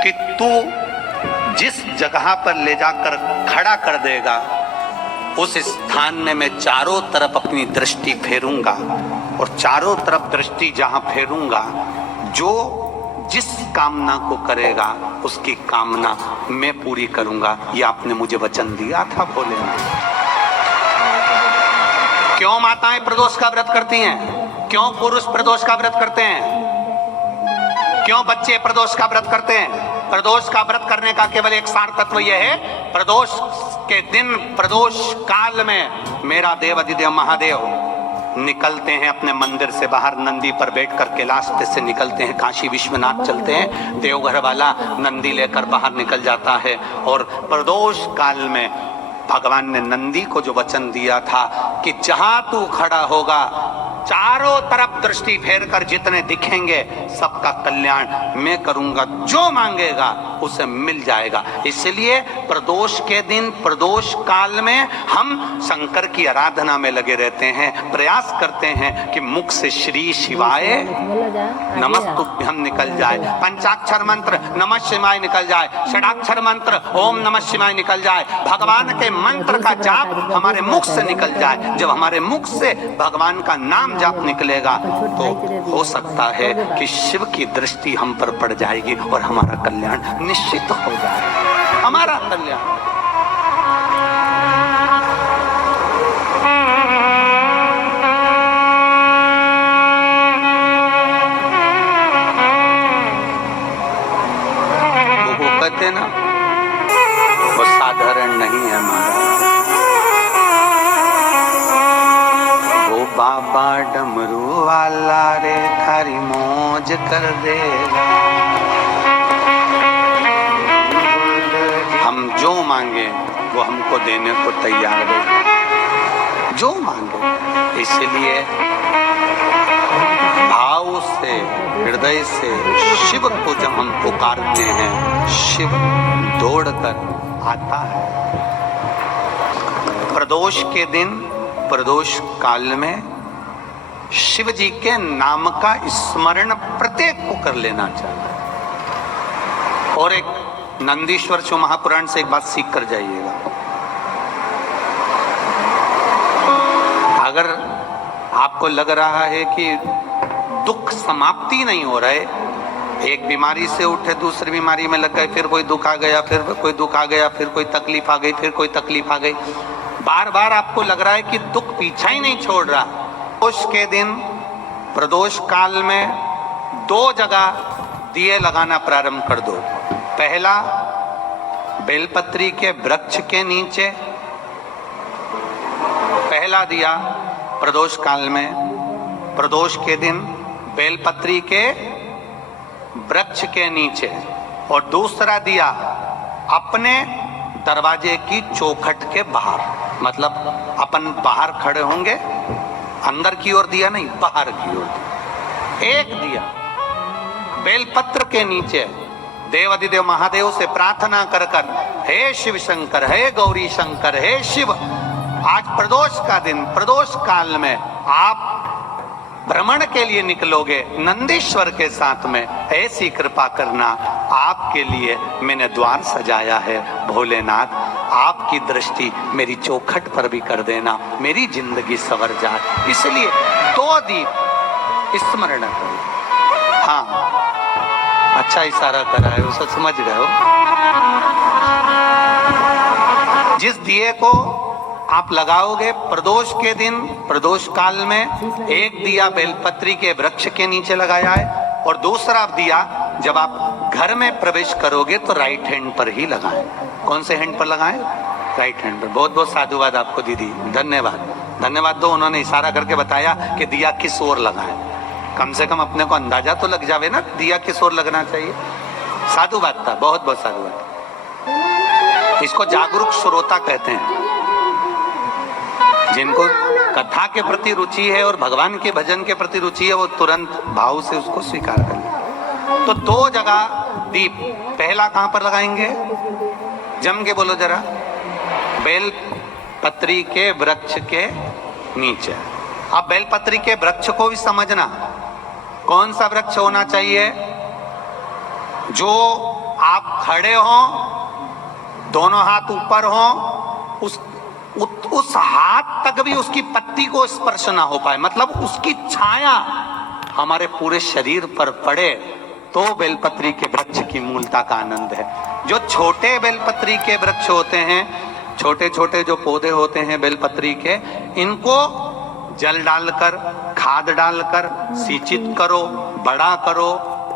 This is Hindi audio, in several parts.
कि तू जिस जगह पर ले जाकर खड़ा कर देगा उस स्थान में मैं चारों तरफ अपनी दृष्टि फेरूंगा, और चारों तरफ दृष्टि जहां फेरूंगा, जो जिस कामना को करेगा उसकी कामना मैं पूरी करूंगा। ये आपने मुझे वचन दिया था भोलेनाथ। क्यों माताएं प्रदोष का व्रत करती हैं? क्यों पुरुष प्रदोष का व्रत करते हैं? क्यों बच्चे प्रदोष का व्रत करते हैं? प्रदोष का व्रत करने का केवल एक सार तत्व यह है, प्रदोष के दिन, प्रदोष काल में मेरा देव अधिदेव महादेव निकलते हैं अपने मंदिर से बाहर, नंदी पर बैठकर कैलाश से निकलते हैं, काशी विश्वनाथ चलते हैं, देवघर वाला नंदी लेकर बाहर निकल जाता है। और प्रदोष काल में भगवान ने नंदी को जो वचन दिया था कि जहां तू खड़ा होगा चारों तरफ दृष्टि फेरकर जितने दिखेंगे सबका कल्याण मैं करूंगा, जो मांगेगा उसे मिल जाएगा। इसलिए प्रदोष के दिन, प्रदोष काल में हम शंकर की आराधना में लगे रहते हैं, प्रयास करते हैं कि मुख से श्री शिवाय नमस्तुभ्यम निकल जाए, पंचाक्षर मंत्र नमः शिवाय निकल जाए, षडाक्षर मंत्र ओम नमः शिवाय निकल जाए, भगवान के मंत्र का जाप हमारे मुख से निकल जाए। जब हमारे मुख से भगवान का नाम जाप निकलेगा तो हो सकता है कि शिव की दृष्टि हम पर पड़ जाएगी और हमारा कल्याण निश्चित हो जाएगा। हमारा कल्याण। वो कहते ना, वो साधारण नहीं है हमारा। वो बाबा डमरू वाला रे थारी मौज कर देगा। हम जो मांगे वो हमको देने को तैयार है, जो मांगे। इसलिए भाव से, हृदय से शिव को जब हम पुकारते हैं, शिव दौड़कर आता है। प्रदोष के दिन, प्रदोष काल में शिव जी के नाम का स्मरण प्रत्येक को कर लेना चाहिए। और एक नंदीश्वर शिव महापुराण से एक बात सीख कर जाइएगा। अगर आपको लग रहा है कि दुख समाप्ति नहीं हो रहा है, एक बीमारी से उठे दूसरी बीमारी में लग गए, फिर कोई दुख आ गया, फिर कोई दुख आ गया, फिर कोई तकलीफ आ गई, फिर कोई तकलीफ आ गई, बार बार आपको लग रहा है कि दुख पीछा ही नहीं छोड़ रहा। प्रदोष के दिन, प्रदोष काल में 2 जगह दिए लगाना प्रारंभ कर दो। पहला, बेलपत्री के वृक्ष के नीचे पहला दिया प्रदोष काल में, प्रदोष के दिन बेलपत्री के वृक्ष के नीचे। और दूसरा दिया अपने दरवाजे की चौखट के बाहर, मतलब अपन बाहर खड़े होंगे, अंदर की ओर दिया नहीं, बाहर की ओर। एक दिया बेलपत्र के नीचे देव अधिदेव महादेव से प्रार्थना कर कर, हे शिव शंकर, हे गौरी शंकर, हे शिव, आज प्रदोष का दिन, प्रदोष काल में आप भ्रमण के लिए निकलोगे नंदीश्वर के साथ में, ऐसी कृपा करना, आपके लिए मैंने द्वार सजाया है भोलेनाथ, आपकी दृष्टि मेरी चौखट पर भी कर देना, मेरी जिंदगी सवर जाए। इसलिए 2 दीप स्मरण करो। हाँ, अच्छा इशारा करा है, उसे समझ गए हो। जिस दिए को आप लगाओगे प्रदोष के दिन, प्रदोष काल में, एक दिया बेलपत्री के वृक्ष के नीचे लगाया है, और दूसरा दिया जब आप घर में प्रवेश करोगे तो राइट हैंड पर ही लगाएं। कौन से हैंड पर लगाएं? राइट हैंड पर। बहुत बहुत साधुवाद आपको दीदी, धन्यवाद, धन्यवाद दो। उन्होंने इशारा करके बताया कि दिया किस ओर लगाएं। कम से कम अपने को अंदाजा तो लग जावे ना दिया किस ओर लगना चाहिए। साधुवाद था, बहुत बहुत साधुवाद। इसको जागरूक श्रोता कहते हैं, जिनको कथा के प्रति रुचि है और भगवान के भजन के प्रति रुचि है, वो तुरंत भाव से उसको स्वीकार कर ले। तो 2 जगह दीप, पहला कहां पर लगाएंगे? जम के बोलो जरा। बेल पत्री के वृक्ष के नीचे। अब बेलपत्री के वृक्ष को भी समझना, कौन सा वृक्ष होना चाहिए? जो आप खड़े हो, दोनों हाथ ऊपर हो, उस हाथ तक भी उसकी पत्ती को स्पर्श ना हो पाए, मतलब उसकी छाया हमारे पूरे शरीर पर पड़े, तो बेलपत्री के वृक्ष की मूलता का आनंद है। जो छोटे बेलपत्री के वृक्ष होते हैं, छोटे छोटे जो पौधे होते हैं बेलपत्री के, इनको जल डालकर, खाद डालकर सिंचित करो, बड़ा करो,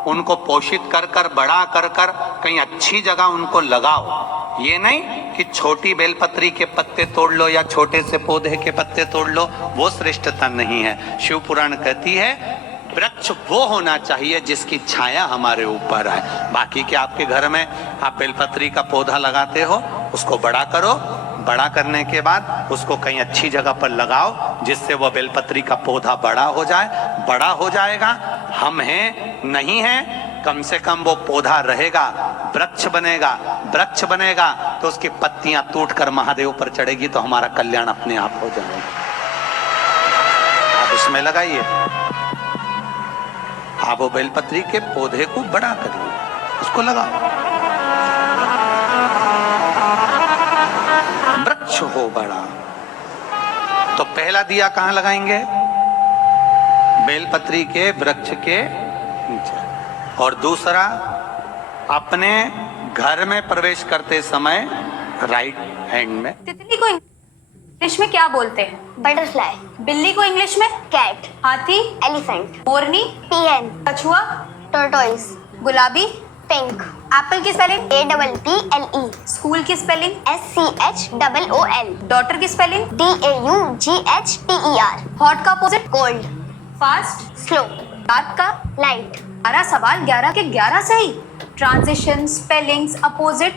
उनको पोषित कर कर बड़ा कर कर कहीं अच्छी जगह उनको लगाओ। ये नहीं कि छोटी बेलपत्री के पत्ते तोड़ लो या छोटे से पौधे के पत्ते तोड़ लो, वो श्रेष्ठता नहीं है। शिव पुराण कहती है वृक्ष वो होना चाहिए जिसकी छाया हमारे ऊपर आए। बाकी के आपके घर में आप बेलपत्री का पौधा लगाते हो, उसको बड़ा करो, बड़ा करने के बाद उसको कहीं अच्छी जगह पर लगाओ जिससे वह बेलपत्री का पौधा बड़ा हो जाए। बड़ा हो जाएगा, हम हैं नहीं हैं, कम से कम वो पौधा रहेगा, वृक्ष बनेगा। वृक्ष बनेगा तो उसकी पत्तियां टूटकर महादेव पर चढ़ेगी, तो हमारा कल्याण अपने आप हो जाएगा। आप उसमें लगाइए, आप वो बेलपत्री के पौधे को बड़ा करिए, उसको लगाओ, वृक्ष हो बड़ा। तो पहला दिया कहां लगाएंगे? बेलपत्री के वृक्ष के नीचे। और दूसरा, अपने घर में प्रवेश करते समय राइट हैंड में। तितली को इंग्लिश में क्या बोलते हैं? बटरफ्लाई। बिल्ली को इंग्लिश में? कैट। हाथी? एलिफेंट। मोरनी? पीएन। कछुआ? टोरटोइस। गुलाबी? पिंक। एप्पल की स्पेलिंग? APPLE। स्कूल की स्पेलिंग? SCHOOL। डॉटर की स्पेलिंग? DAUGHTER। हॉट का opposite? Cold. Fast? Slow. Dark का? लाइट। 12 सवाल, 11 के 11 सही। ट्रांजिशन, स्पेलिंग्स, अपोजिट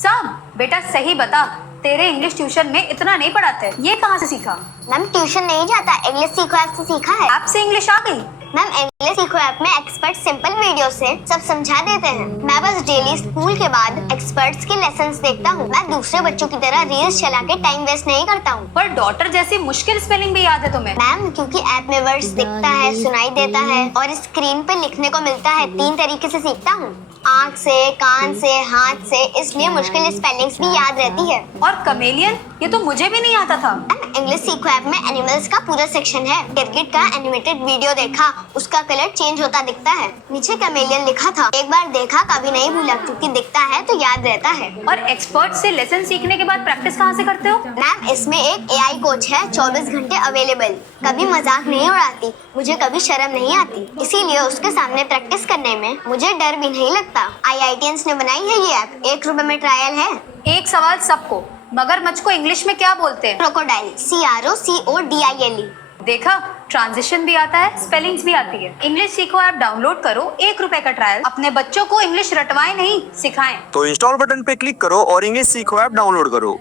सब। बेटा सही बता, तेरे इंग्लिश ट्यूशन में इतना नहीं पढ़ाते, ये कहाँ से सीखा? मैम ट्यूशन नहीं जाता, इंग्लिश सीखो ऐप से सीखा है। ऐप से इंग्लिश आ गई? मैम इंग्लिश सीखो ऐप में एक्सपर्ट सिंपल वीडियो से सब समझा देते हैं। मैं बस डेली स्कूल के बाद एक्सपर्ट्स के लेसन्स देखता हूँ। मैं दूसरे बच्चों की तरह रील्स चला के टाइम वेस्ट नहीं करता हूँ। पर डॉटर जैसी मुश्किल स्पेलिंग भी याद है तुम्हें? मैम क्योंकि ऐप में वर्ड्स दिखता है, सुनाई देता है और स्क्रीन पे लिखने को मिलता है। 3 तरीके से सीखता हूँ, आँख से, कान से, हाथ से, इसलिए मुश्किल स्पेलिंग्स भी याद रहती है। और कमेलियन, ये तो मुझे भी नहीं आता था। इंग्लिश सीखो ऐप में एनिमल्स का पूरा सेक्शन है। क्रिकेट का एनिमेटेड वीडियो देखा, उसका कलर चेंज होता दिखता है, नीचे कैमेलियन लिखा था। एक बार देखा, कभी नहीं भूला, क्योंकि दिखता है तो याद रहता है। और एक्सपर्ट से लेसन सीखने के बाद प्रैक्टिस कहाँ से करते हो? मैम इसमें एक AI कोच है, 24 घंटे अवेलेबल। कभी मजाक नहीं उड़ाती, मुझे कभी शर्म नहीं आती, इसीलिए उसके सामने प्रैक्टिस करने में मुझे डर भी नहीं लगता। IITians ने बनाई है ये ऐप, 1 रुपए में ट्रायल है। एक सवाल सबको, मगरमच्छ को इंग्लिश में क्या बोलते हैं? क्रोकोडाइल। CROCODILE। देखा, ट्रांजिशन भी आता है, स्पेलिंग्स भी आती है। इंग्लिश सीखो ऐप डाउनलोड करो, 1 रुपए का ट्रायल। अपने बच्चों को इंग्लिश रटवाएं नहीं, सिखाएं। तो इंस्टॉल बटन पे क्लिक करो और इंग्लिश सीखो ऐप डाउनलोड करो।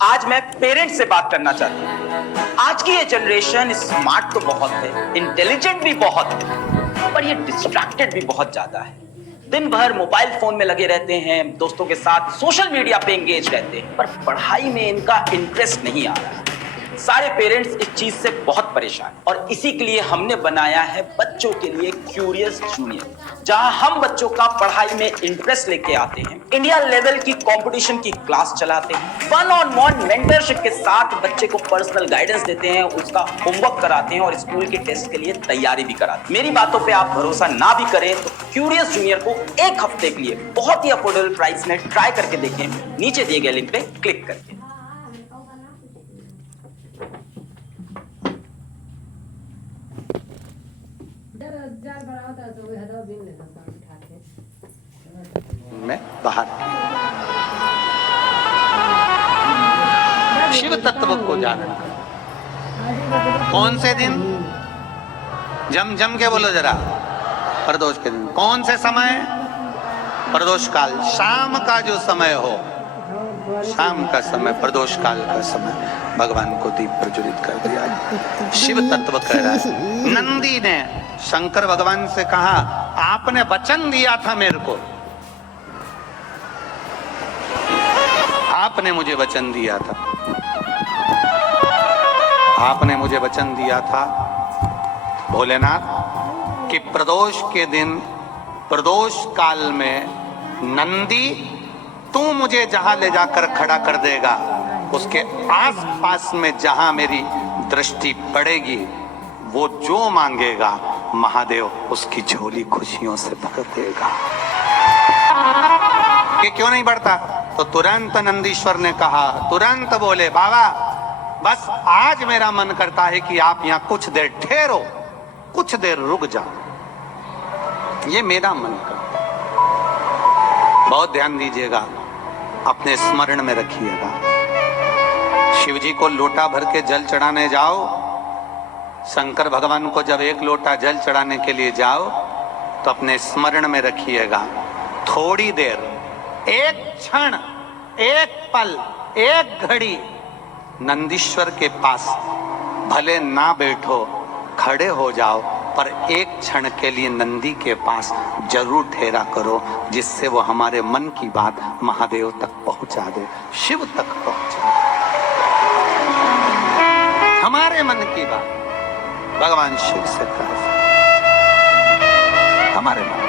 आज मैं पेरेंट्स से बात करना चाहता हूँ। आज की ये जनरेशन स्मार्ट तो बहुत है, इंटेलिजेंट भी बहुत है, पर ये डिस्ट्रैक्टेड भी बहुत ज्यादा है। दिन भर मोबाइल फोन में लगे रहते हैं, दोस्तों के साथ सोशल मीडिया पे एंगेज रहते हैं, पर पढ़ाई में इनका इंटरेस्ट नहीं आ रहा। सारे पेरेंट्स इस चीज से बहुत परेशान हैं और इसी के लिए हमने बनाया है बच्चों के लिए क्यूरियस जूनियर, जहां हम बच्चों का पढ़ाई में इंटरेस्ट लेके आते हैं, इंडिया लेवल की कंपटीशन की क्लास चलाते हैं, 1-on-1 मेंटरशिप के साथ बच्चे को पर्सनल गाइडेंस देते हैं, उसका होमवर्क कराते हैं और स्कूल के टेस्ट के लिए तैयारी भी कराते हैं। मेरी बातों पर आप भरोसा ना भी करें तो क्यूरियस जूनियर को 1 हफ्ते के लिए बहुत ही अफोर्डेबल प्राइस में ट्राई करके देखें, नीचे दिए गए लिंक पे क्लिक करके। में बाहर शिव तत्व को जानना। कौन से दिन? जम के बोलो जरा। प्रदोष के दिन। कौन से समय? प्रदोष काल, शाम का जो समय हो, शाम का समय, प्रदोष काल का समय भगवान को दीप प्रज्वलित कर दिया। शिव तत्व कह रहा है। नंदी ने शंकर भगवान से कहा, आपने वचन दिया था मेरे को, आप आपने मुझे वचन दिया था, आपने मुझे वचन दिया था भोलेनाथ कि प्रदोष के दिन, प्रदोष काल में नंदी तू मुझे जहां ले जाकर खड़ा कर देगा, उसके आसपास में जहां मेरी दृष्टि पड़ेगी, वो जो मांगेगा महादेव उसकी झोली खुशियों से भर देगा। ये क्यों नहीं बढ़ता? तो तुरंत नंदीश्वर ने कहा, तुरंत बोले बाबा बस आज मेरा मन करता है कि आप यहाँ कुछ देर ठहरो, कुछ देर रुक जाओ, ये मेरा मन करता है। बहुत ध्यान दीजिएगा, अपने स्मरण में रखिएगा। शिव जी को लोटा भर के जल चढ़ाने जाओ, शंकर भगवान को जब एक लोटा जल चढ़ाने के लिए जाओ तो अपने स्मरण में रखिएगा, थोड़ी देर, एक क्षण, एक पल, एक घड़ी नंदीश्वर के पास भले ना बैठो, खड़े हो जाओ, पर एक क्षण के लिए नंदी के पास जरूर ठहरा करो, जिससे वो हमारे मन की बात महादेव तक पहुंचा दे, शिव तक पहुंचा दे। हमारे मन की बात भगवान शिव से कह, हमारे मन।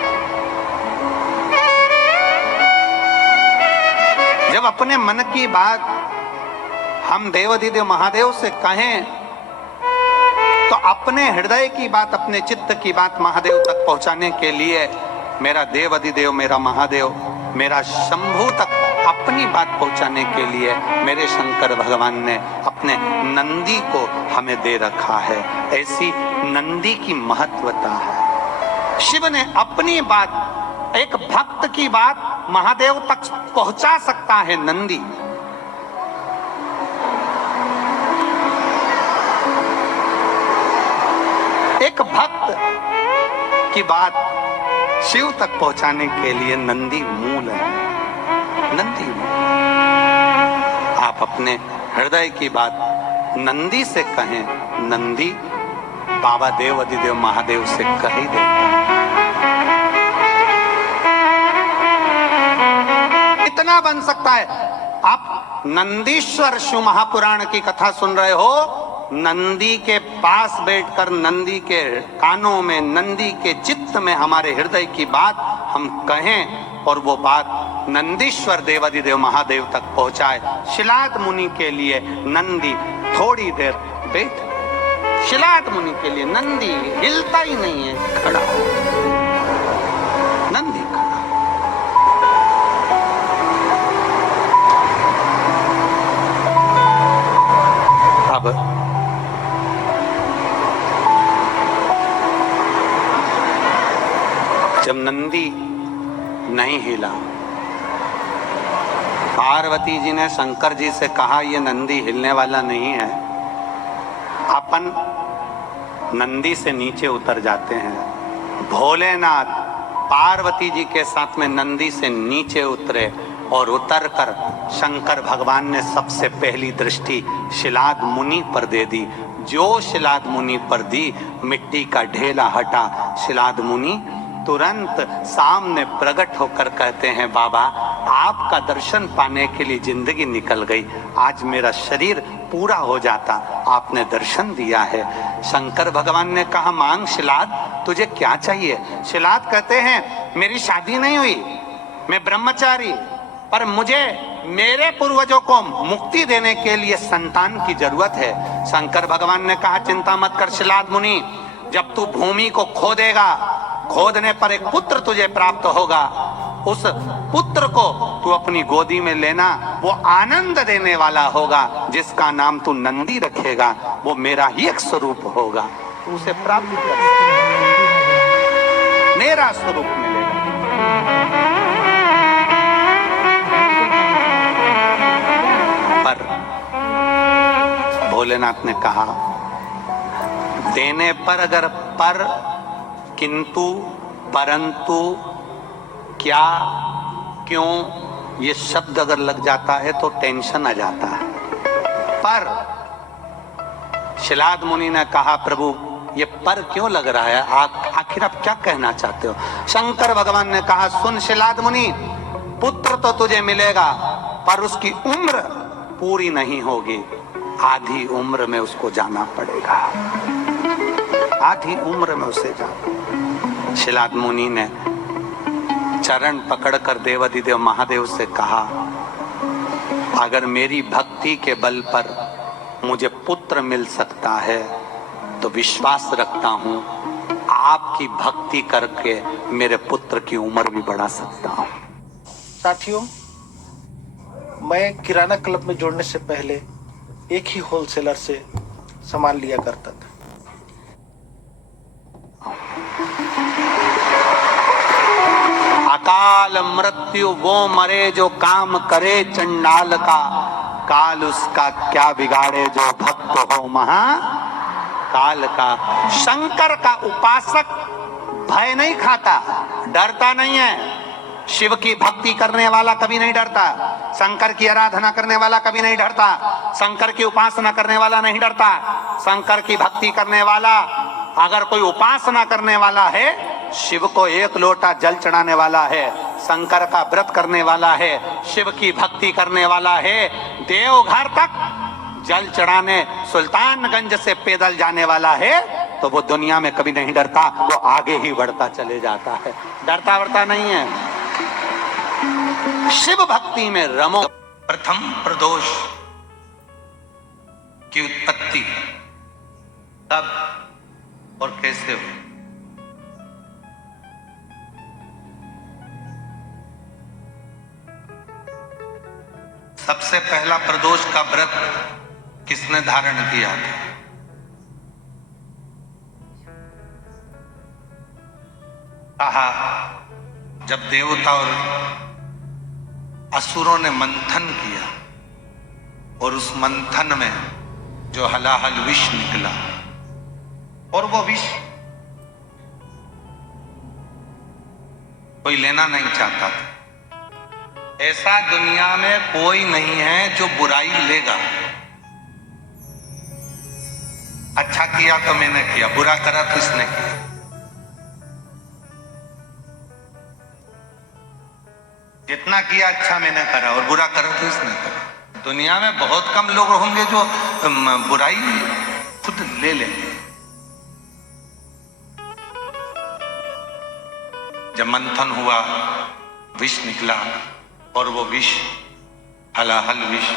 जब अपने मन की बात हम देवाधिदेव महादेव से कहें तो अपने हृदय की बात, अपने चित्त की बात महादेव तक पहुंचाने के लिए मेरा देवाधिदेव, मेरा महादेव, मेरा शंभू तक अपनी बात पहुंचाने के लिए मेरे शंकर भगवान ने अपने नंदी को हमें दे रखा है। ऐसी नंदी की महत्वता है। शिव ने अपनी बात, एक भक्त की बात महादेव तक पहुंचा सकता है नंदी। एक भक्त की बात शिव तक पहुंचाने के लिए नंदी मूल है, नंदी मूल। आप अपने हृदय की बात नंदी से कहें, नंदी बाबा देव अधिदेव महादेव से कह ही देता। इतना बन सकता है। आप नंदीश्वर शिव महापुराण की कथा सुन रहे हो, नंदी के पास बैठकर नंदी के कानों में, नंदी के चित्त में हमारे हृदय की बात हम कहें और वो बात नंदीश्वर देवाधिदेव महादेव तक पहुंचाए। शिलाद मुनि के लिए नंदी थोड़ी देर बैठ, शिलाद मुनि के लिए नंदी हिलता ही नहीं है, खड़ा, नंदी खड़ा। अब जब नंदी नहीं हिला, पार्वती जी ने शंकर जी से कहा ये नंदी हिलने वाला नहीं है। अपन नंदी से नीचे उतर जाते हैं। भोलेनाथ पार्वती जी के साथ में नंदी से नीचे उतरे और उतरकर शंकर भगवान ने सबसे पहली दृष्टि शिलाद मुनि पर दे दी। जो शिलाद मुनि पर दी, मिट्टी का ढेला हटा। शिलाद मुनि तुरंत सामने प्रकट होकर कहते हैं, बाबा आपका दर्शन पाने के लिए जिंदगी निकल गई, आज मेरा शरीर पूरा हो जाता, आपने दर्शन दिया है। शंकर भगवान ने कहा, मांग शिलाद, तुझे क्या चाहिए? शिलाद कहते हैं, मेरी शादी नहीं हुई, मैं ब्रह्मचारी, पर मुझे मेरे पूर्वजों को मुक्ति देने के लिए संतान की जरूरत है। शंकर भगवान ने कहा, चिंता मत कर शिलाद मुनि, जब तू भूमि को खोदेगा, खोदने पर एक पुत्र तुझे प्राप्त होगा। उस पुत्र को तू अपनी गोदी में लेना, वो आनंद देने वाला होगा, जिसका नाम तू नंदी रखेगा, वो मेरा ही एक स्वरूप होगा, तू उसे प्राप्त कर, मेरा स्वरूप मिलेगा। पर भोलेनाथ ने कहा, देने पर अगर पर, किंतु, परंतु, क्या, क्यों, ये शब्द अगर लग जाता है तो टेंशन आ जाता है। पर शिलाद मुनि ने कहा, प्रभु ये पर क्यों लग रहा है, आखिर आप क्या कहना चाहते हो? शंकर भगवान ने कहा, सुन शिलाद मुनि, पुत्र तो तुझे मिलेगा, पर उसकी उम्र पूरी नहीं होगी, आधी उम्र में उसको जाना पड़ेगा, आधी उम्र में उसे जाना। शिलाद मुनि ने चरण पकड़कर देवाधिदेव महादेव से कहा, अगर मेरी भक्ति के बल पर मुझे पुत्र मिल सकता है तो विश्वास रखता हूं आपकी भक्ति करके मेरे पुत्र की उम्र भी बढ़ा सकता हूं। साथियों, मैं किराना क्लब में जोड़ने से पहले एक ही होलसेलर से सामान लिया करता था। अकाल मृत्यु वो मरे जो काम करे चंडाल का, काल उसका क्या बिगाड़े जो भक्त हो महा काल का। शंकर का उपासक भय नहीं खाता, डरता नहीं है। शिव की भक्ति करने वाला कभी नहीं डरता, शंकर की आराधना करने वाला कभी नहीं डरता, शंकर की उपासना करने वाला नहीं डरता। शंकर की भक्ति करने वाला, अगर कोई उपासना करने वाला है, शिव को एक लोटा जल चढ़ाने वाला है, शंकर का व्रत करने वाला है, शिव की भक्ति करने वाला है, देवघर तक जल चढ़ाने सुल्तानगंज से पैदल जाने वाला है, तो वो दुनिया में कभी नहीं डरता, वो आगे ही बढ़ता चले जाता है, डरता वरता नहीं है। शिव भक्ति में रमो। प्रथम प्रदोष की उत्पत्ति कब और कैसे हुई? सबसे पहला प्रदोष का व्रत किसने धारण किया था? कहा जब देवता और असुरों ने मंथन किया और उस मंथन में जो हलाहल विष निकला, और वो विष कोई लेना नहीं चाहता था। ऐसा दुनिया में कोई नहीं है जो बुराई लेगा। अच्छा किया तो मैंने किया, बुरा करा तो इसने किया। जितना किया अच्छा मैंने करा और बुरा करा तो इसने करा। दुनिया में बहुत कम लोग होंगे जो बुराई खुद ले लेंगे। जब मंथन हुआ, विष निकला, और वो विष हलाहल विष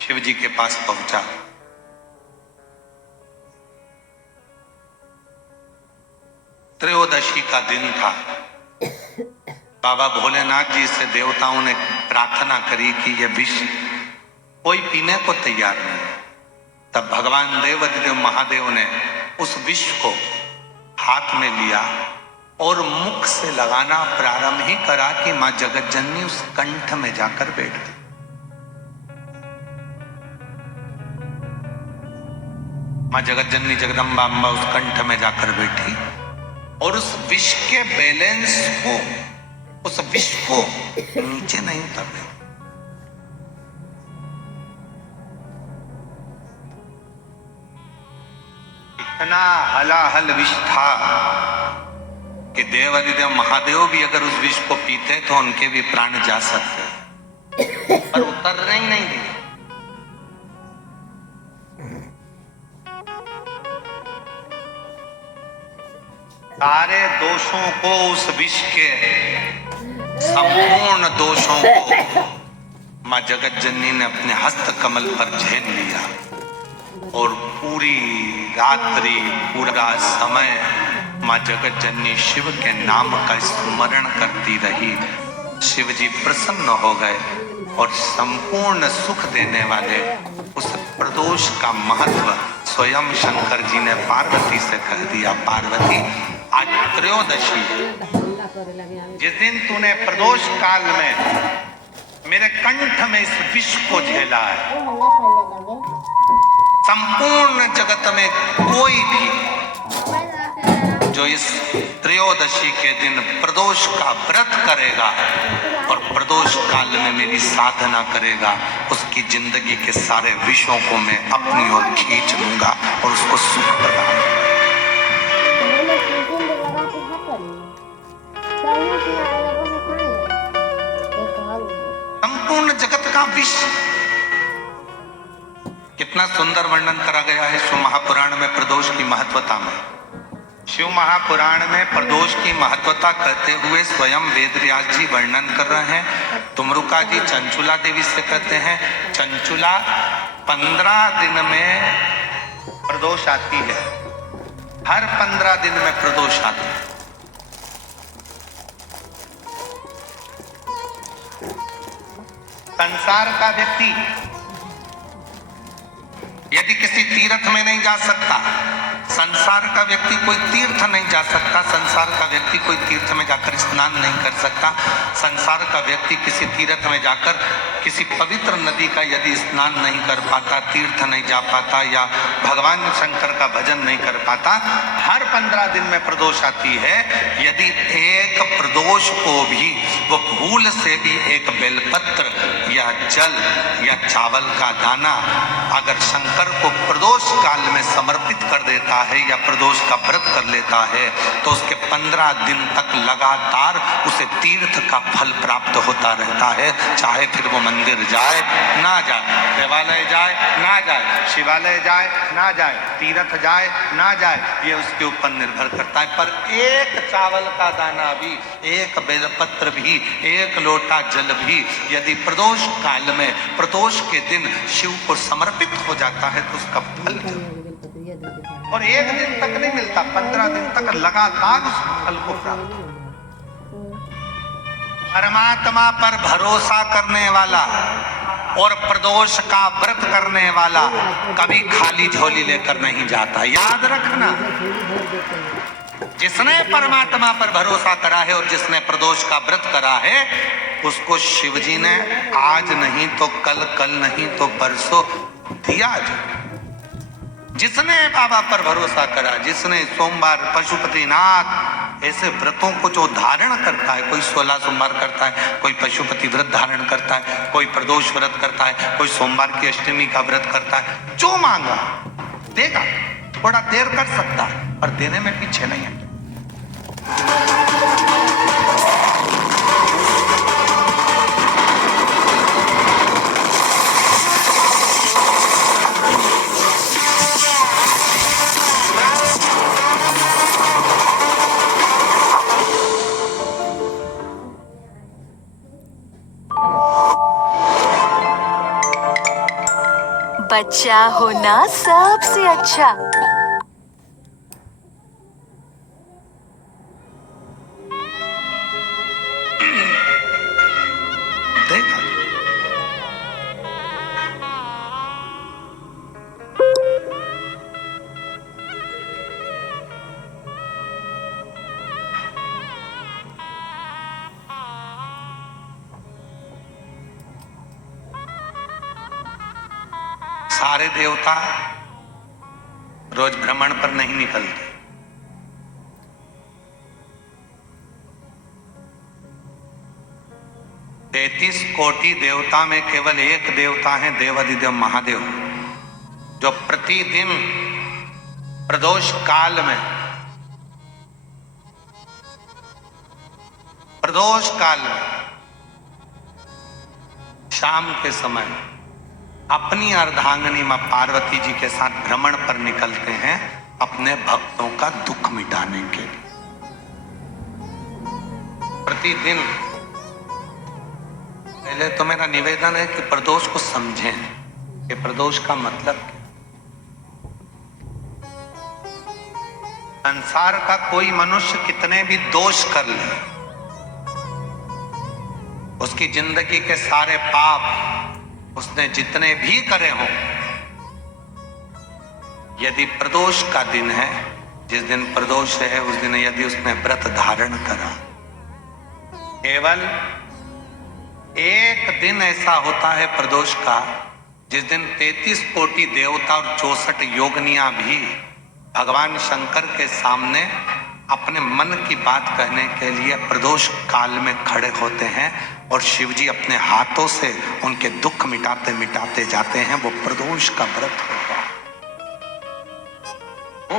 शिव जी के पास पहुंचा। त्रयोदशी का दिन था। बाबा भोलेनाथ जी से देवताओं ने प्रार्थना करी कि यह विष कोई पीने को तैयार नहीं। तब भगवान देवाधिदेव महादेव ने उस विष को हाथ में लिया और मुख से लगाना प्रारंभ ही करा कि मां जगत जननी उस कंठ में जाकर बैठ गई। मां जगत जननी जगदम्बा अम्बा उस कंठ में जाकर बैठी और उस विष के बैलेंस को, उस विष को नीचे नहीं उतरने। इतना हलाहल विष था कि देवाधिदेव महादेव भी अगर उस विष को पीते तो उनके भी प्राण जा सकते, पर उतरने ही नहीं दिए। सारे दोषों को, उस विष के संपूर्ण दोषों को मां जगत जननी ने अपने हस्त कमल पर झेल लिया और पूरी रात्रि, पूरा समय मां जगत जननी शिव के नाम का स्मरण करती रही। शिव जी प्रसन्न हो गए और संपूर्ण सुख देने वाले उस प्रदोष का महत्व स्वयं शंकर जी ने पार्वती से कह दिया। पार्वती, आज त्रयोदशी, जिस दिन तूने प्रदोष काल में मेरे कंठ में इस विष को झेला है, संपूर्ण जगत में कोई भी जो इस त्रयोदशी के दिन प्रदोष का व्रत करेगा और प्रदोष काल में मेरी साधना करेगा, उसकी जिंदगी के सारे विषयों को मैं अपनी ओर खींच लूंगा और उसको सुख प्रदान। संपूर्ण जगत का विष। कितना सुंदर वर्णन करा गया है शिव महापुराण में प्रदोष की महत्वता में। शिव महापुराण में प्रदोष की महत्वता कहते हुए स्वयं वेदव्यास जी वर्णन कर रहे हैं। तुमरुका जी चंचुला देवी से कहते हैं, चंचुला 15 दिन में प्रदोष आती है, हर 15 दिन में प्रदोष आती है। संसार का व्यक्ति यदि किसी तीर्थ में नहीं जा सकता, संसार का व्यक्ति कोई तीर्थ नहीं जा सकता, संसार का व्यक्ति कोई तीर्थ में जाकर स्नान नहीं कर सकता, संसार का व्यक्ति किसी तीर्थ में जाकर किसी पवित्र नदी का यदि स्नान नहीं कर पाता, तीर्थ नहीं जा पाता या भगवान शंकर का भजन नहीं कर पाता, हर 15 दिन में प्रदोष आती है। यदि एक प्रदोष को भी वो भूल से भी एक बेलपत्र या जल या चावल का दाना अगर शंकर को प्रदोष काल में समर्पित कर देता है या प्रदोष का व्रत कर लेता है तो उसके 15 दिन तक लगातार उसे तीर्थ का फल प्राप्त होता रहता है। चाहे फिर वो मंदिर जाए ना जाए, देवालय जाए ना जाए, शिवालय जाए ना जाए, तीर्थ जाए ना जाए, ये उसके ऊपर निर्भर करता है। पर एक चावल का दाना भी, एक बेलपत्र भी, एक लोटा जल भी यदि प्रदोष काल में प्रदोष के दिन शिव को समर्पित हो जाता है तो उसका फल, और एक दिन तक नहीं मिलता, 15 दिन तक लगातार उस फल को प्राप्त। परमात्मा पर भरोसा करने वाला और प्रदोष का व्रत करने वाला कभी खाली झोली लेकर नहीं जाता, याद रखना। जिसने परमात्मा पर भरोसा करा है और जिसने प्रदोष का व्रत करा है उसको शिवजी ने आज नहीं तो कल, कल नहीं तो परसों दिया। जिसने बाबा पर भरोसा करा, जिसने सोमवार, पशुपतिनाथ ऐसे व्रतों को जो धारण करता है, कोई 16 सोमवार करता है, कोई पशुपति व्रत धारण करता है, कोई प्रदोष व्रत करता है, कोई सोमवार की अष्टमी का व्रत करता है, जो मांगा देगा। थोड़ा देर कर सकता है पर देने में पीछे नहीं है। बच्चा होना सबसे अच्छा। देखा सारे देवता रोज भ्रमण पर नहीं निकलते। तैतीस कोटि देवता में केवल एक देवता है देवाधिदेव महादेव, जो प्रतिदिन प्रदोष काल में, प्रदोष काल में शाम के समय अपनी अर्धांगिनी मां पार्वती जी के साथ भ्रमण पर निकलते हैं अपने भक्तों का दुख मिटाने के लिए। प्रतिदिन पहले तो मेरा निवेदन है कि प्रदोष को समझें कि प्रदोष का मतलब क्या। संसार का कोई मनुष्य कितने भी दोष कर ले, उसकी जिंदगी के सारे पाप उसने जितने भी करे हों, यदि प्रदोष का दिन है, जिस दिन प्रदोष है उस दिन यदि उसने व्रत धारण करा, केवल एक दिन ऐसा होता है प्रदोष का जिस दिन 33 कोटि देवता और 64 योगनियां भी भगवान शंकर के सामने अपने मन की बात कहने के लिए प्रदोष काल में खड़े होते हैं और शिवजी अपने हाथों से उनके दुख मिटाते मिटाते जाते हैं। वो प्रदोष का व्रत होता है। वो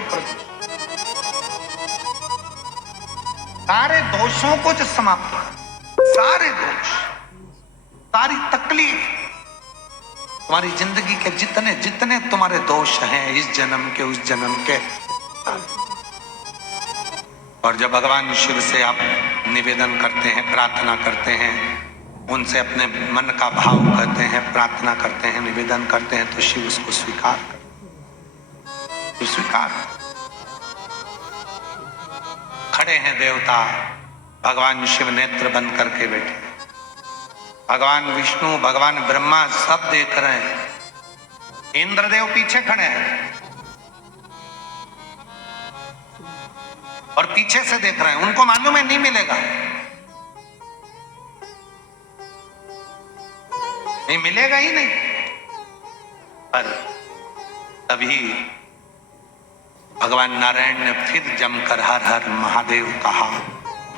सारे दोषों को जो समाप्त कर, सारे दोष सारी तकलीफ, तुम्हारी जिंदगी के जितने जितने तुम्हारे दोष हैं इस जन्म के उस जन्म के, और जब भगवान शिव से आप निवेदन करते हैं, प्रार्थना करते हैं, उनसे अपने मन का भाव करते हैं, प्रार्थना करते हैं, निवेदन करते हैं, तो शिव उसको स्वीकार करते, स्वीकार। खड़े हैं देवता, भगवान शिव नेत्र बंद करके बैठे, भगवान विष्णु, भगवान ब्रह्मा सब देख रहे हैं, इंद्रदेव पीछे खड़े हैं और पीछे से देख रहे हैं, उनको मालूम है नहीं मिलेगा, नहीं मिलेगा ही नहीं। पर तभी भगवान नारायण ने फिर जमकर हर हर महादेव कहा,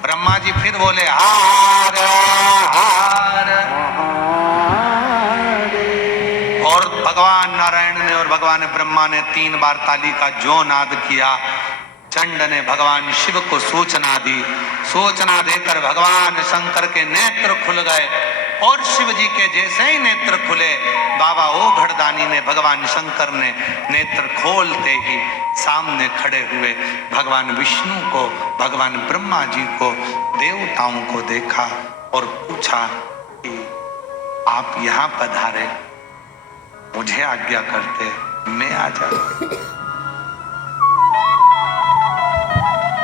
ब्रह्मा जी फिर बोले हार हार, और भगवान नारायण ने और भगवान ब्रह्मा ने 3 बार ताली का जो नाद किया, चंड ने भगवान शिव को सूचना दी, सूचना देकर भगवान शंकर के नेत्र खुल गए, और शिव जी के जैसे ही नेत्र खुले, बाबा ओघड़दानी ने, भगवान शंकर ने नेत्र खोलते ही सामने खड़े हुए भगवान विष्णु को, भगवान ब्रह्मा जी को, देवताओं को देखा और पूछा कि आप यहाँ पधारे, मुझे आज्ञा करते मैं आ जाता,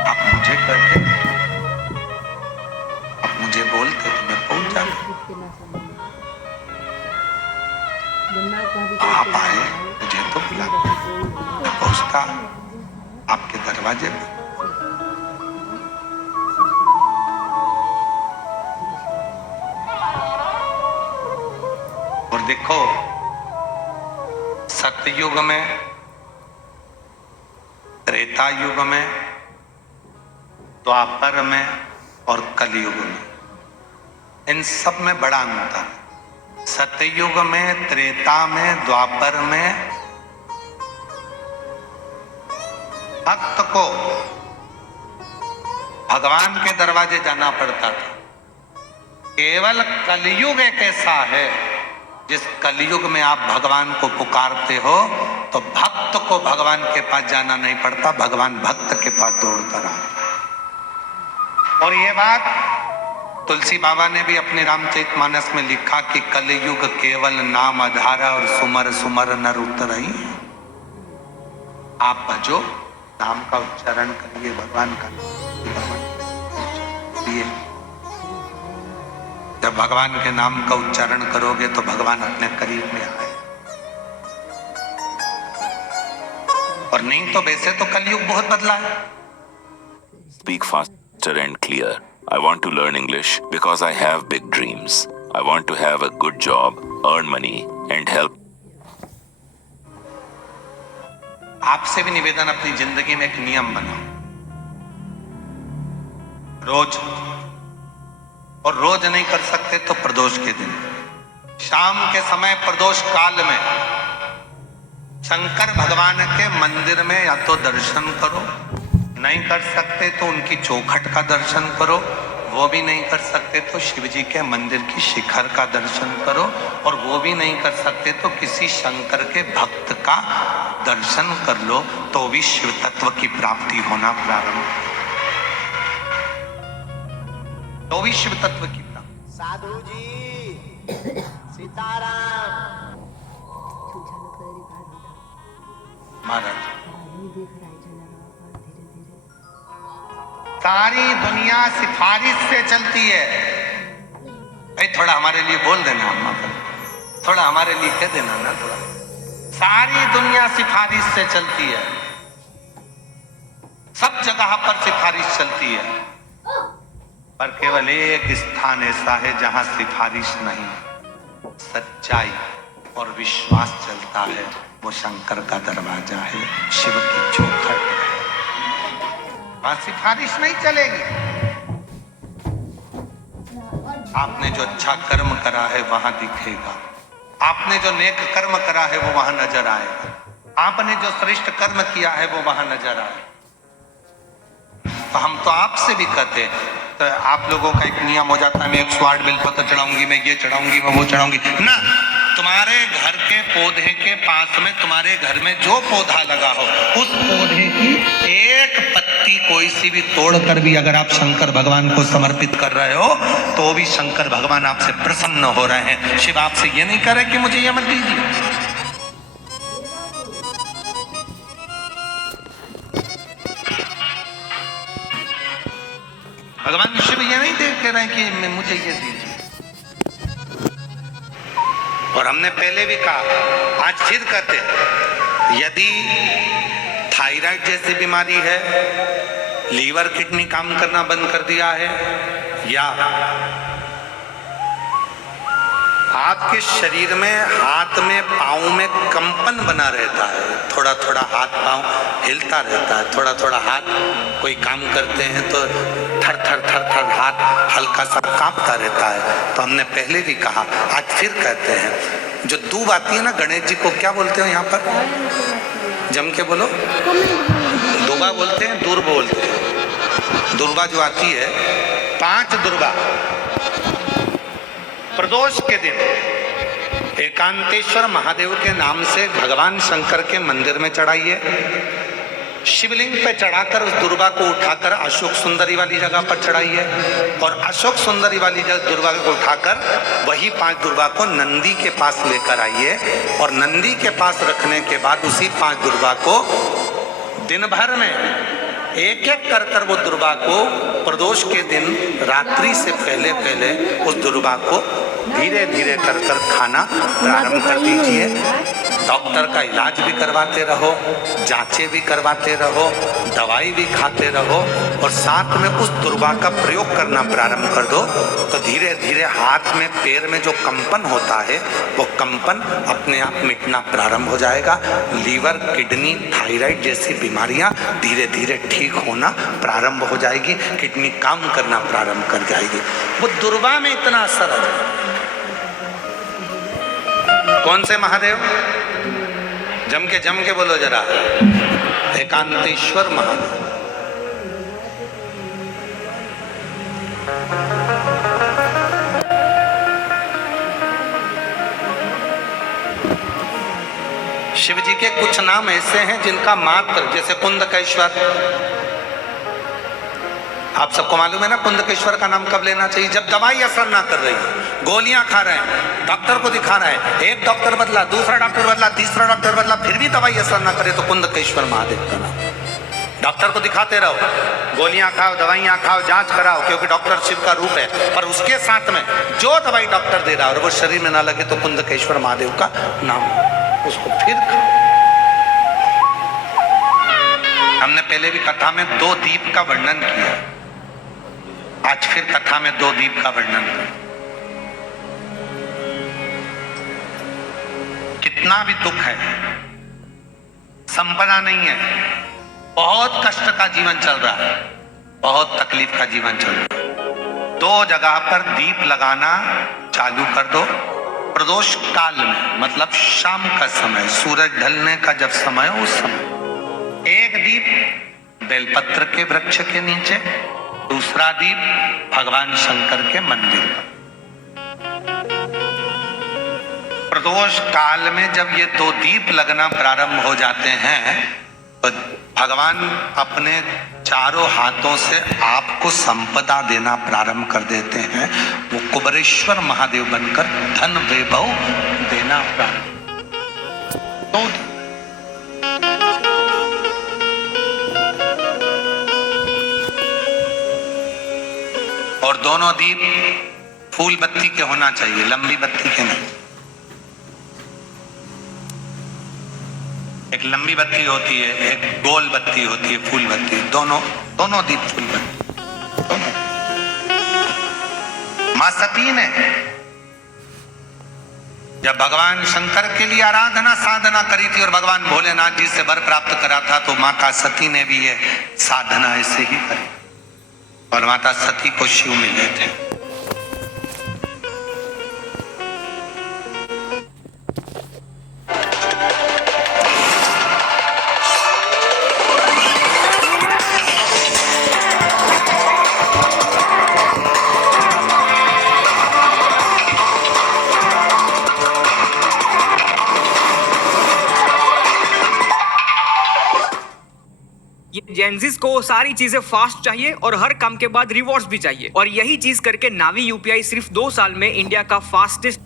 आप मुझे करते, आप मुझे बोलते तो मैं पहुंच जाता, आप आए मुझे तो बुला, मैं पहुंचता आपके दरवाजे पे। और देखो, सतयुग में, त्रेता युग में, द्वापर में और कलयुग में, इन सब में बड़ा अंतर है। सतयुग में, त्रेता में, द्वापर में भक्त को भगवान के दरवाजे जाना पड़ता था। केवल कलयुग एक ऐसा है जिस कलयुग में आप भगवान को पुकारते हो तो भक्त को भगवान के पास जाना नहीं पड़ता, भगवान भक्त के पास दौड़ता रहा। और ये बात तुलसी बाबा ने भी अपने रामचरितमानस में लिखा कि कलयुग केवल नाम आधारा और सुमर सुमर नर उतरई। आप भजो, नाम का उच्चारण करिए, भगवान का लिए। जब भगवान के नाम का उच्चारण करोगे तो भगवान अपने करीब में आए, और नहीं तो वैसे तो कलयुग बहुत बदला है। Speak faster and clear. I want to learn English because I have big dreams. I want to have a good job, earn money and help. आपसे भी निवेदन, अपनी जिंदगी में एक नियम बनाओ, रोज, और रोज नहीं कर सकते तो प्रदोष के दिन, शाम के समय प्रदोष काल में शंकर भगवान के मंदिर में या तो दर्शन करो, नहीं कर सकते तो उनकी चौखट का दर्शन करो, वो भी नहीं कर सकते तो शिव जी के मंदिर की शिखर का दर्शन करो, और वो भी नहीं कर सकते तो किसी शंकर के भक्त का दर्शन कर लो, तो भी शिव तत्व की प्राप्ति होना प्रारंभ, तो भी शिव तत्व की प्राप्ति। साधु जी सीताराम। महाराज, सारी दुनिया सिफारिश से चलती है। भाई थोड़ा हमारे लिए बोल देना, अम्मा पर थोड़ा हमारे लिए कह देना ना, थोड़ा। सारी दुनिया सिफारिश से चलती है, सब जगह पर सिफारिश चलती है, पर केवल एक स्थान ऐसा है जहां सिफारिश नहीं, सच्चाई और विश्वास चलता है, वो शंकर का दरवाजा है, शिव की चौखट है, वहां सिफारिश नहीं चलेगी। आपने जो अच्छा कर्म करा है वहां दिखेगा, आपने जो नेक कर्म करा है वो वहां नजर आएगा, आपने जो श्रेष्ठ कर्म किया है वो वहां नजर आएगा। तो हम तो आपसे भी कहते हैं, तो आप लोगों का एक नियम हो जाता है, मैं 108 बेलपत्र चढ़ाऊंगी, मैं ये चढ़ाऊंगी, मैं वो चढ़ाऊंगी ना। तुम्हारे घर के पौधे के पास में, तुम्हारे घर में जो पौधा लगा हो, उस पौधे की एक पत्ती कोई सी भी तोड़कर भी अगर आप शंकर भगवान को समर्पित कर रहे हो तो भी शंकर भगवान आपसे प्रसन्न हो रहे हैं। शिव आपसे ये नहीं कह रहे कि मुझे ये मत दीजिए। भगवान शिव ये नहीं देख के रहे कि मुझे ये दीजिए। और हमने पहले भी कहा, आज फिर कहते, यदि थायराइड जैसी बीमारी है, लीवर किडनी काम करना बंद कर दिया है, या आपके शरीर में, हाथ में, पाँव में कंपन बना रहता है, थोड़ा थोड़ा हाथ पाँव हिलता रहता है, थोड़ा थोड़ा हाथ कोई काम करते हैं तो थर थर थर थर हाथ हल्का सा कांपता रहता है, तो हमने पहले भी कहा, आज फिर कहते हैं, जो दूब आती है ना, गणेश जी को क्या बोलते हो यहाँ पर? जम के बोलो। दुर्बा बोलते हैं, दुर्ब बोलते हैं। दुर्बा जो आती है, 5 दुर्बा प्रदोष के दिन एकांतेश्वर महादेव के नाम से भगवान शंकर के मंदिर में चढ़ाइए। शिवलिंग पे चढ़ाकर उस दुर्बा को उठाकर अशोक सुंदरी वाली जगह पर चढ़ाइए, और अशोक सुंदरी वाली जगह दुर्बा को उठाकर वही 5 दुर्बा को नंदी के पास लेकर आइए, और नंदी के पास रखने के बाद उसी 5 दुर्बा को दिन भर में एक एक कर कर वो दुर्बा को प्रदोष के दिन रात्रि से पहले पहले उस दुर्बा को धीरे धीरे कर कर खाना प्रारंभ कर दीजिए। डॉक्टर का इलाज भी करवाते रहो, जांचें भी करवाते रहो, दवाई भी खाते रहो, और साथ में उस दुर्बा का प्रयोग करना प्रारंभ कर दो, तो धीरे धीरे हाथ में, पैर में जो कंपन होता है वो कंपन अपने आप मिटना प्रारंभ हो जाएगा। लीवर, किडनी, थायराइड जैसी बीमारियां धीरे धीरे ठीक होना प्रारंभ हो जाएगी, किडनी काम करना प्रारंभ कर जाएगी। वो दुर्बा में इतना असर है। कौन से महादेव? जम के बोलो जरा। एकांतेश्वर महादेव। शिव जी के कुछ नाम ऐसे हैं जिनका मात्र, जैसे कुंदकेश्वर, आप सबको मालूम है ना कुंदकेश्वर का नाम कब लेना चाहिए? जब दवाई असर ना कर रही, गोलियां खा रहे हैं, डॉक्टर को दिखा रहे हैं, एक डॉक्टर बदला, दूसरा डॉक्टर बदला, तीसरा डॉक्टर बदला, फिर भी दवाई असर ना करे, तो कुंदकेश्वर महादेव का नाम। डॉक्टर को दिखाते रहो, गोलियां खाओ, दवाइयां खाओ, जांच कराओ, क्योंकि डॉक्टर शिव का रूप है, पर उसके साथ में जो दवाई डॉक्टर दे रहा है और वो शरीर में ना लगे तो कुंदकेश्वर महादेव का नाम, उसको फिर खाओ। हमने पहले भी कथा में 2 दीप का वर्णन किया, आज फिर कथा में 2 दीप का वर्णन कर। कितना भी दुख है, संपदा नहीं है, बहुत कष्ट का जीवन चल रहा है, बहुत तकलीफ का जीवन चल रहा है, 2 जगह पर दीप लगाना चालू कर दो। प्रदोष काल में, मतलब शाम का समय, सूरज ढलने का जब समय हो, उस समय एक दीप बेलपत्र के वृक्ष के नीचे, दूसरा दीप भगवान शंकर के मंदिर पर। प्रदोष काल में जब ये 2 दीप लगना प्रारंभ हो जाते हैं तो भगवान अपने चारों हाथों से आपको संपदा देना प्रारंभ कर देते हैं। वो कुबरेश्वर महादेव बनकर धन वैभव देना प्रारंभ। और दोनों दीप फूल बत्ती के होना चाहिए, लंबी बत्ती के नहीं। एक लंबी बत्ती होती है, एक गोल बत्ती होती है, फूल बत्ती, दोनों दीप फूल बत्ती, दोनों। मां सती ने जब भगवान शंकर के लिए आराधना साधना करी थी और भगवान भोलेनाथ जी से वर प्राप्त करा था, तो माता सती ने भी ये साधना ऐसे ही करी और माता सती को शिव मिले थे। ये जेंजिस को सारी चीजें फास्ट चाहिए और हर काम के बाद रिवॉर्ड्स भी चाहिए, और यही चीज करके नावी यूपीआई सिर्फ 2 साल में इंडिया का फास्टेस्ट